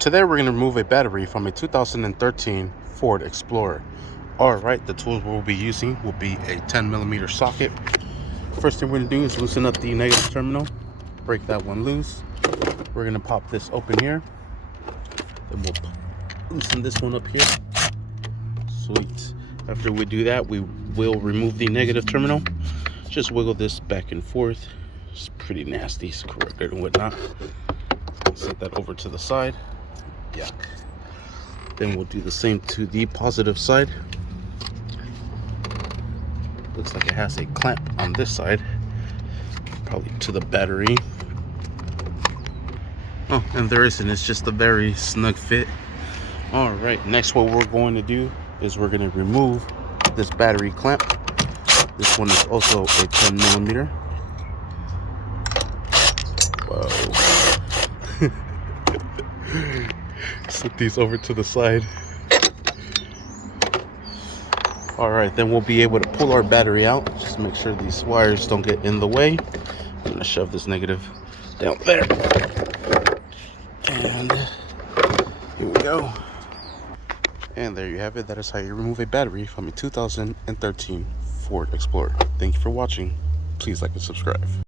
Today we're going to remove a battery from a 2013 Ford Explorer. Alright, the tools we'll be using will be a 10mm socket. First thing we're going to do is loosen up the negative terminal, break that one loose. We're going to pop this open here. Then we'll loosen this one up here. Sweet. After we do that, we will remove the negative terminal. Just wiggle this back and forth. It's pretty nasty, it's corroded and whatnot. Set that over to the side. Yuck. Then we'll do the same to the positive side. Looks like it has a clamp on this side, probably to the battery. Oh, and there isn't. It's just a very snug fit. All right, next what we're going to do is we're going to remove this battery clamp. This one is also a 10mm. Whoa. Set these over to the side. All right, then we'll be able to pull our battery out. Just make sure these wires don't get in the way. I'm gonna shove this negative down there. And here we go. And there you have it. That is how you remove a battery from a 2013 Ford Explorer. Thank you for watching. Please like and subscribe.